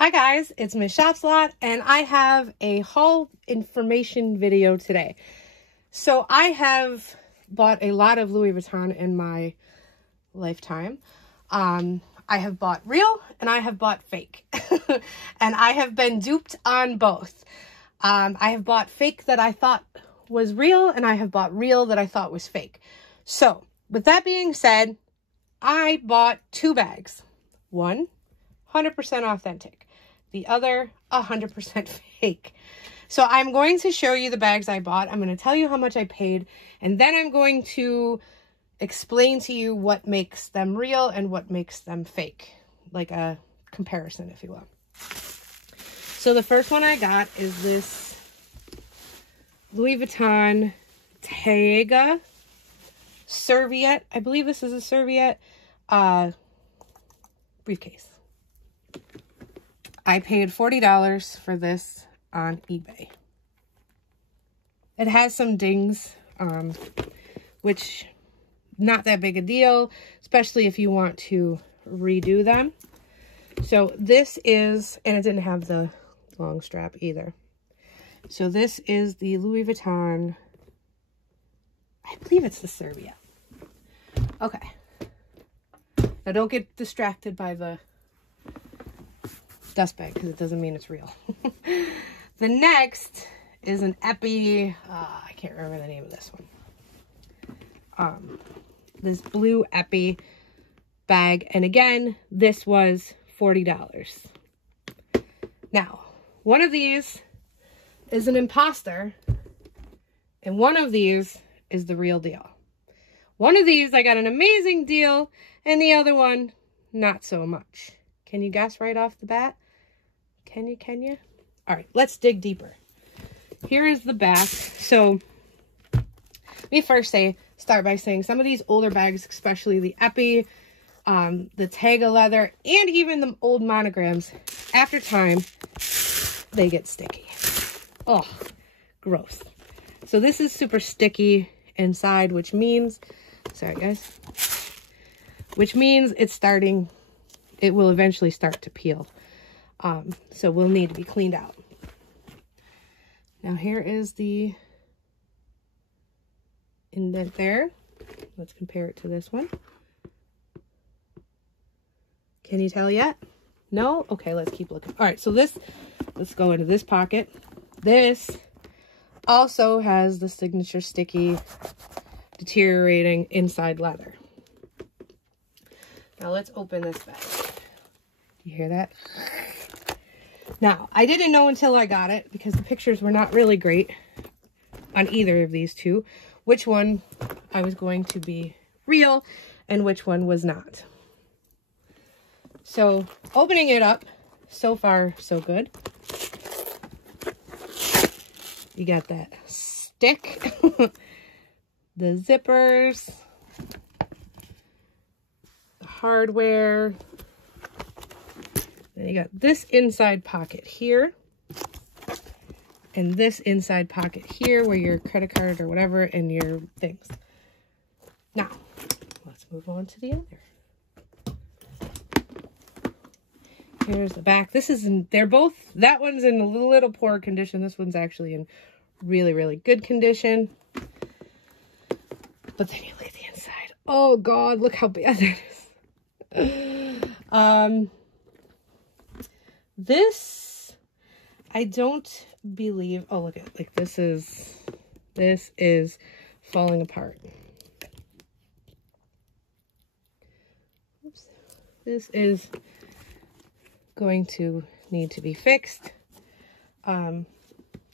Hi guys, it's Mrs.Shopsalot and I have a haul information video today. So I have bought a lot of Louis Vuitton in my lifetime. I have bought real and I have bought fake. And I have been duped on both. I have bought fake that I thought was real and I have bought real that I thought was fake. So with that being said, I bought two bags. One, 100% authentic. The other, 100% fake. So I'm going to show you the bags I bought. I'm going to tell you how much I paid. And then I'm going to explain to you what makes them real and what makes them fake. Like a comparison, if you will. So the first one I got is this Louis Vuitton Taiga serviette. I believe this is a serviette briefcase. I paid $40 for this on eBay. It has some dings, which not that big a deal, especially if you want to redo them. So this is, and it didn't have the long strap either. So this is the Louis Vuitton, I believe it's the serviette. Okay. Now don't get distracted by the dust bag because it doesn't mean it's real. The next is an Epi, I can't remember the name of this one. This blue Epi bag, and again, this was $40. Now, one of these is an imposter, and one of these is the real deal. One of these I got an amazing deal, and the other one, not so much. Can you guess right off the bat? Can you? All right, let's dig deeper. Here is the back. So let me first start by saying some of these older bags, especially the Epi, the Taiga leather, and even the old monograms, after time, they get sticky. Oh, gross. So this is super sticky inside, which means, sorry guys, which means it will eventually start to peel. So we'll need to be cleaned out. Now here is the indent there. Let's compare it to this one. Can you tell yet? No? Okay, let's keep looking. All right, so let's go into this pocket. This also has the signature sticky, deteriorating inside leather. Now let's open this bag. You hear that? Now, I didn't know until I got it, because the pictures were not really great on either of these two, which one I was going to be real and which one was not. So, opening it up, so far, so good. You got that stick, the zippers, the hardware. Then you got this inside pocket here, and this inside pocket here where your credit card or whatever and your things. Now, let's move on to the other. Here's the back. They're both, that one's in a little poor condition. This one's actually in really, really good condition. But then you look at the inside. Oh God, look how bad that is. This, I don't believe, oh look at, like this is falling apart. Oops. This is going to need to be fixed.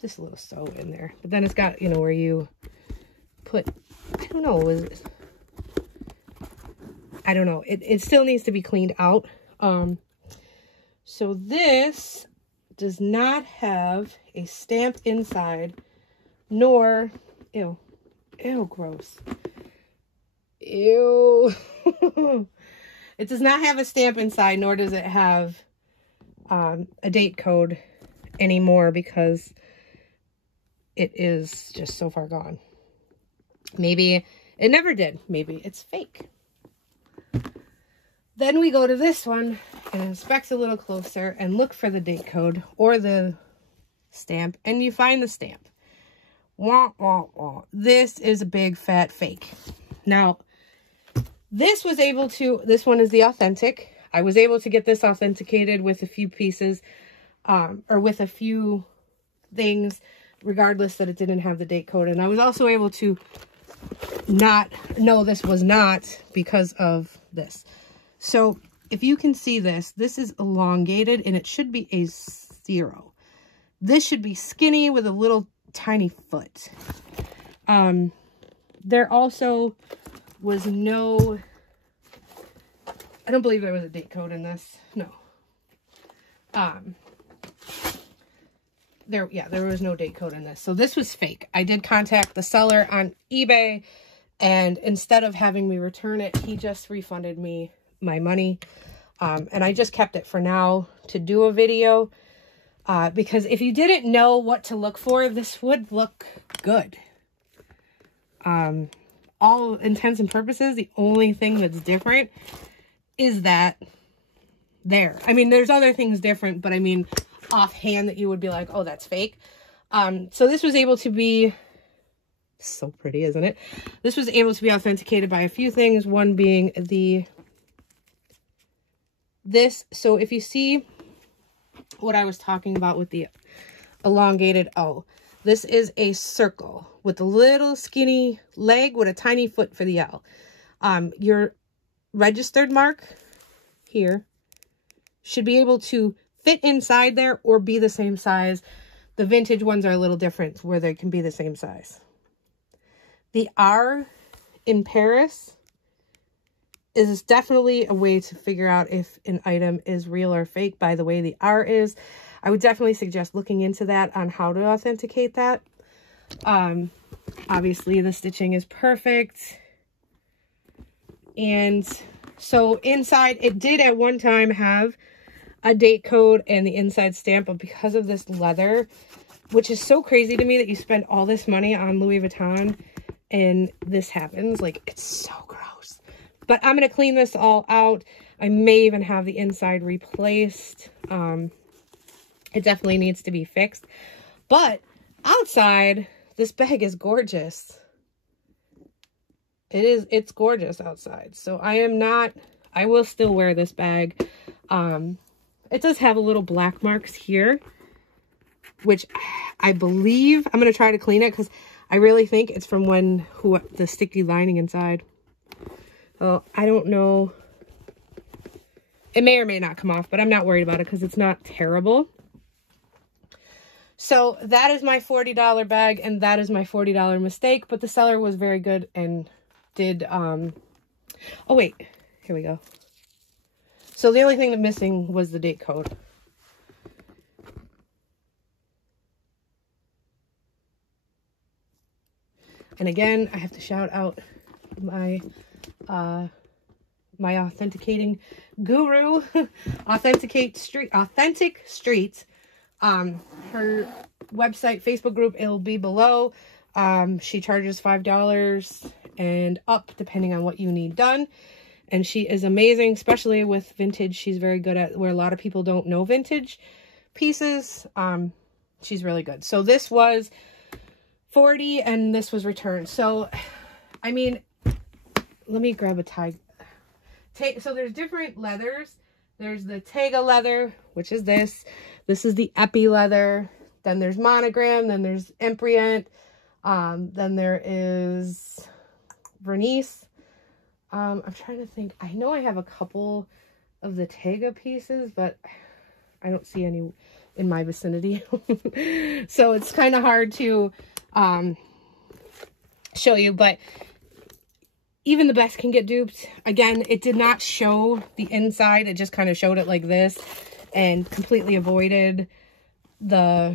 Just a little sew in there, but then it's got, you know, where you put, I don't know, I don't know, it still needs to be cleaned out. So this does not have a stamp inside, nor, ew, gross. Ew. It does not have a stamp inside, nor does it have a date code anymore, because it is just so far gone. Maybe it never did. Maybe it's fake. Then we go to this one and inspect a little closer and look for the date code or the stamp, and you find the stamp. Wah, wah, wah. This is a big fat fake. Now, this one is the authentic. I was able to get this authenticated with a few pieces, or with a few things, regardless that it didn't have the date code. And I was also able to not know this was not because of this. So if you can see this, this is elongated and it should be a 0. This should be skinny with a little tiny foot. There also was no, I don't believe there was a date code in this. No. There was no date code in this. So this was fake. I did contact the seller on eBay, and instead of having me return it, he just refunded me my money. And I just kept it for now to do a video, because if you didn't know what to look for, this would look good. All intents and purposes, the only thing that's different is that there. I mean, there's other things different, but I mean, offhand that you would be like, oh, that's fake. So this was able to be, so pretty, isn't it? This was able to be authenticated by a few things, one being this. So if you see what I was talking about with the elongated O, this is a circle with a little skinny leg with a tiny foot for the L. Your registered mark here should be able to fit inside there or be the same size. The vintage ones are a little different where they can be the same size. The R in Paris is definitely a way to figure out if an item is real or fake by the way the R is. I would definitely suggest looking into that on how to authenticate that. Obviously the stitching is perfect. And so inside, it did at one time have a date code and the inside stamp, but because of this leather, which is so crazy to me that you spend all this money on Louis Vuitton and this happens, like, it's so gross. But I'm going to clean this all out. I may even have the inside replaced. It definitely needs to be fixed. But outside, this bag is gorgeous. It's gorgeous outside. So I will still wear this bag. It does have a little black marks here, which I believe, I'm going to try to clean it because I really think it's from the sticky lining inside. Oh, I don't know. It may or may not come off, but I'm not worried about it because it's not terrible. So that is my $40 bag, and that is my $40 mistake, but the seller was very good and did, oh wait, here we go. So the only thing that's missing was the date code. And again, I have to shout out my my authenticating guru, Authentic Streets. Her website, Facebook group, it'll be below. She charges $5 and up depending on what you need done. And she is amazing, especially with vintage. She's very good at where a lot of people don't know vintage pieces. She's really good. So this was $40 and this was returned. So, I mean, let me grab a tag. So there's different leathers. There's the Tega leather, which is this. This is the Epi leather. Then there's Monogram. Then there's Imprint. Then there is Vernice. I'm trying to think. I know I have a couple of the Tega pieces, but I don't see any in my vicinity. So it's kind of hard to show you, but even the best can get duped. Again, it did not show the inside. It just kind of showed it like this and completely avoided the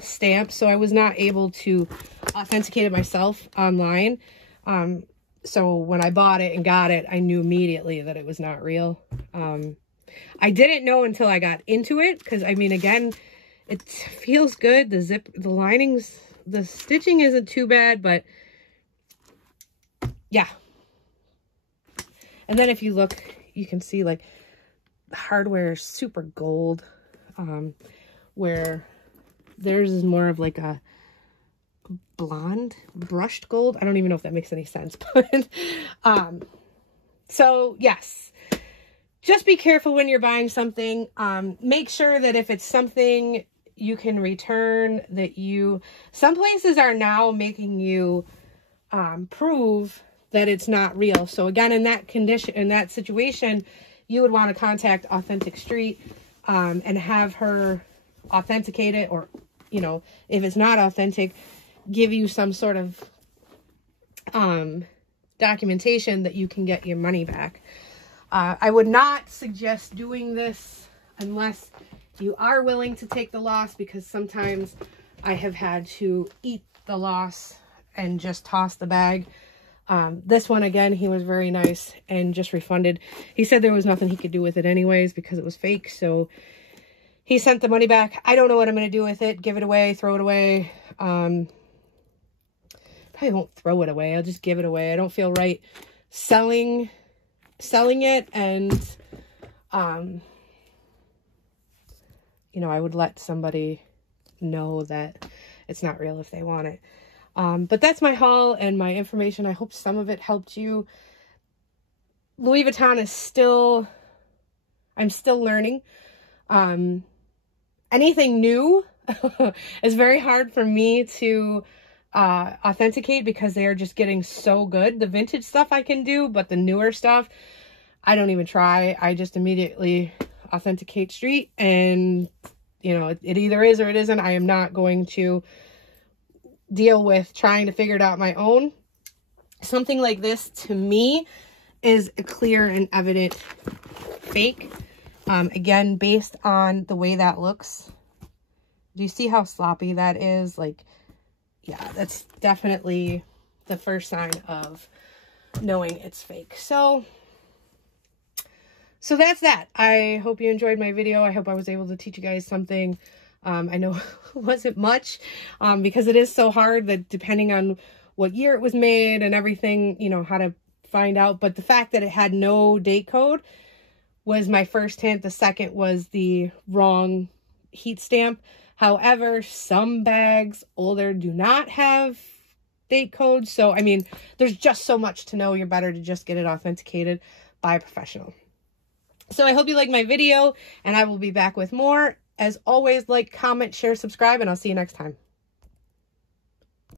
stamp. So I was not able to authenticate it myself online. So when I bought it and got it, I knew immediately that it was not real. I didn't know until I got into it because, I mean, again, it feels good. The zip, the linings, the stitching isn't too bad, but yeah. And then if you look, you can see like the hardware is super gold, where theirs is more of like a blonde brushed gold. I don't even know if that makes any sense, but so yes, just be careful when you're buying something. Make sure that if it's something you can return, that some places are now making you prove that it's not real. So again, in that situation, you would want to contact Authentic Street and have her authenticate it, or, you know, if it's not authentic, give you some sort of documentation that you can get your money back. I would not suggest doing this unless you are willing to take the loss, because sometimes I have had to eat the loss and just toss the bag. This one, again, he was very nice and just refunded. He said there was nothing he could do with it anyways because it was fake, so he sent the money back. I don't know what I'm going to do with it. Give it away, throw it away. Probably won't throw it away. I'll just give it away. I don't feel right selling it, and you know, I would let somebody know that it's not real if they want it. But that's my haul and my information. I hope some of it helped you. Louis Vuitton is I'm still learning. Anything new is very hard for me to authenticate because they are just getting so good. The vintage stuff I can do, but the newer stuff, I don't even try. I just immediately authenticate street, and you know, it either is or it isn't. I am not going to deal with trying to figure it out my own. Something like this to me is a clear and evident fake. Again, based on the way that looks. Do you see how sloppy that is? Like, yeah, that's definitely the first sign of knowing it's fake. So that's that. I hope you enjoyed my video. I hope I was able to teach you guys something. I know it wasn't much because it is so hard that depending on what year it was made and everything, you know, how to find out. But the fact that it had no date code was my first hint. The second was the wrong heat stamp. However, some bags older do not have date codes. So, I mean, there's just so much to know. You're better to just get it authenticated by a professional. So I hope you liked my video, and I will be back with more. As always, like, comment, share, subscribe, and I'll see you next time.